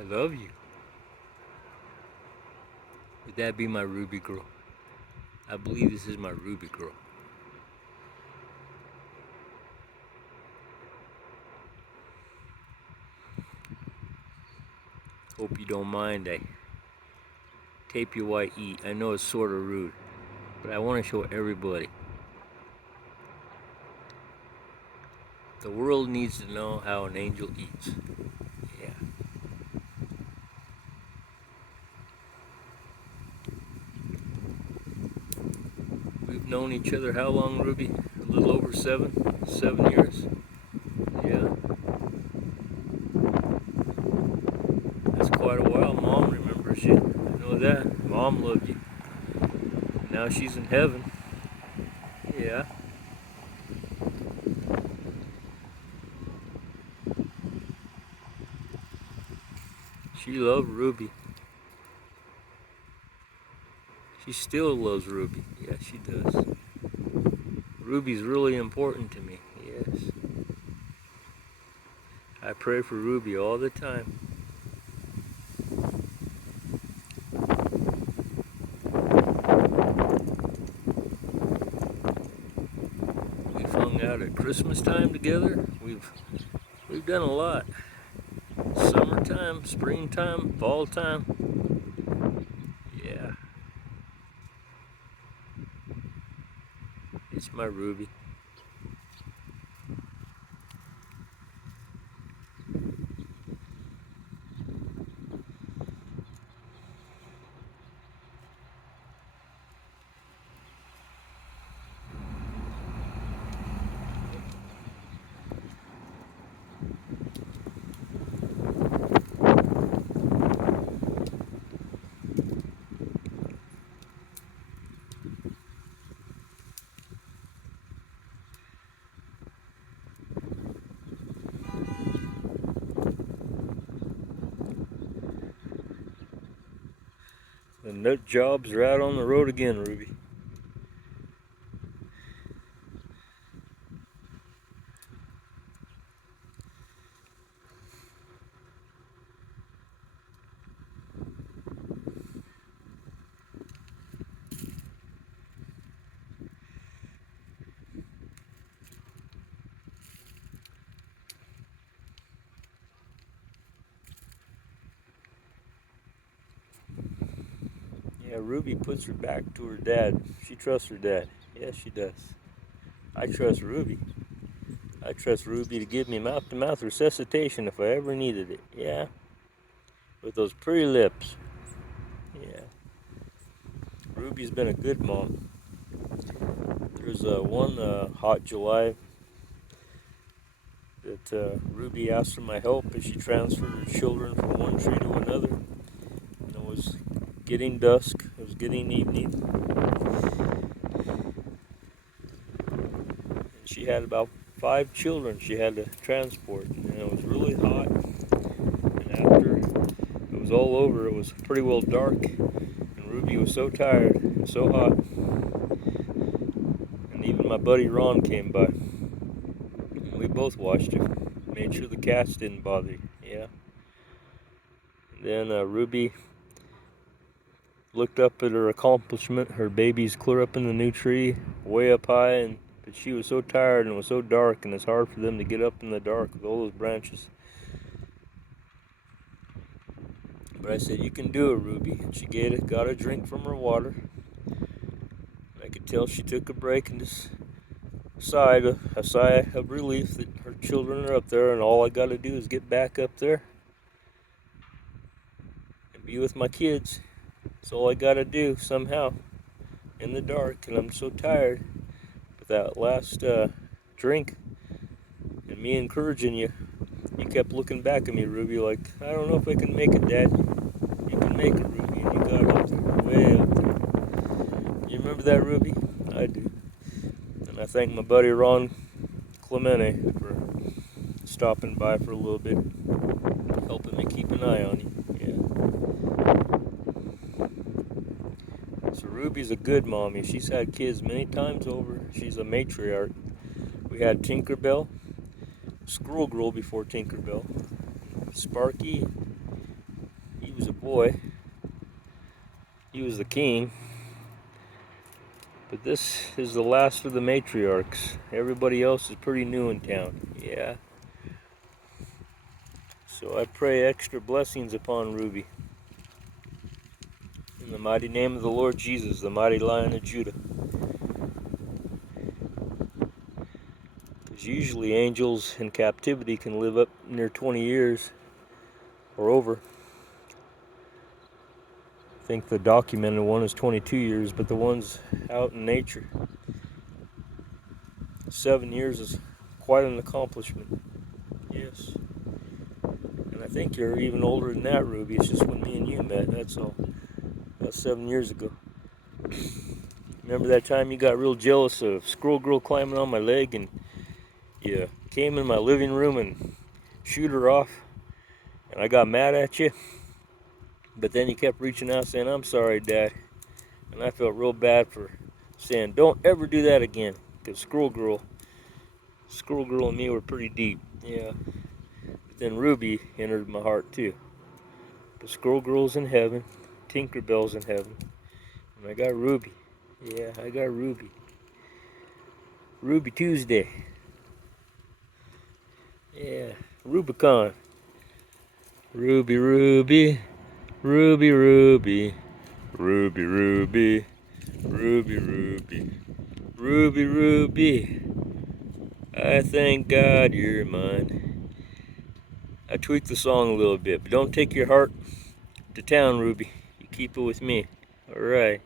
I love you. Would that be my Ruby girl? I believe this is my Ruby girl. Hope you don't mind I tape you while I eat. I know it's sort of rude, but I want to show everybody. The world needs to know how an angel eats. Yeah. We've known each other how long, Ruby? A little over 7 years? Yeah. That's quite a while. Mom remembers you. I know that. Mom loved you. Now she's in heaven. Yeah. She loved Ruby. She still loves Ruby. Yeah, she does. Ruby's really important to me. Yes. I pray for Ruby all the time. We've hung out at Christmas time together. We've done a lot. Summertime, springtime, fall time. Yeah. It's my Ruby. The nut jobs are out on the road again, Ruby. Yeah, Ruby puts her back to her dad. She trusts her dad. Yes, she does. I trust Ruby. I trust Ruby to give me mouth-to-mouth resuscitation if I ever needed it. Yeah. With those pretty lips. Yeah. Ruby's been a good mom. There's one hot July that Ruby asked for my help as she transferred her children from one tree to another. And it was getting dusk. It was getting evening. And she had about 5 children she had to transport. And it was really hot. And after it was all over, it was pretty well dark. And Ruby was so tired and so hot. And even my buddy Ron came by. And we both watched her. Made sure the cats didn't bother you. Yeah. And then Ruby looked up at her accomplishment. Her baby's clear up in the new tree, way up high, but she was so tired and it was so dark, and it's hard for them to get up in the dark with all those branches. But I said, "You can do it, Ruby." And she got a drink from her water. And I could tell she took a break and just sighed a sigh of relief that her children are up there, and all I got to do is get back up there and be with my kids. That's all I got to do somehow in the dark, and I'm so tired. But that last drink and me encouraging you, you kept looking back at me, Ruby, like, "I don't know if I can make it, Dad." "You can make it, Ruby," and you got up there, way up there. You remember that, Ruby? I do. And I thank my buddy Ron Clemente for stopping by for a little bit, helping me keep an eye on you. Yeah. So Ruby's a good mommy. She's had kids many times over. She's a matriarch. We had Tinkerbell, Squirrel Girl before Tinkerbell, Sparky, boy. He was the king. But this is the last of the matriarchs. Everybody else is pretty new in town. Yeah. So I pray extra blessings upon Ruby. In the mighty name of the Lord Jesus, the mighty Lion of Judah. Because usually angels in captivity can live up near 20 years or over. I think the documented one is 22 years, but the ones out in nature, 7 years is quite an accomplishment. Yes. And I think you're even older than that, Ruby. It's just when me and you met, that's all. That's 7 years ago. Remember that time you got real jealous of Squirrel Girl climbing on my leg and you came in my living room and shoot her off and I got mad at you? But then you kept reaching out saying, "I'm sorry, Dad." And I felt real bad for saying, "Don't ever do that again." Because Squirrel Girl and me were pretty deep. Yeah. But then Ruby entered my heart too. But Squirrel Girl's in heaven. Tinkerbell's in heaven. And I got Ruby. Yeah, I got Ruby. Ruby Tuesday. Yeah. Rubicon. Ruby, Ruby. Ruby, Ruby. Ruby, Ruby. Ruby, Ruby. Ruby, Ruby. I thank God you're mine. I tweaked the song a little bit, but don't take your heart to town, Ruby. You keep it with me. All right.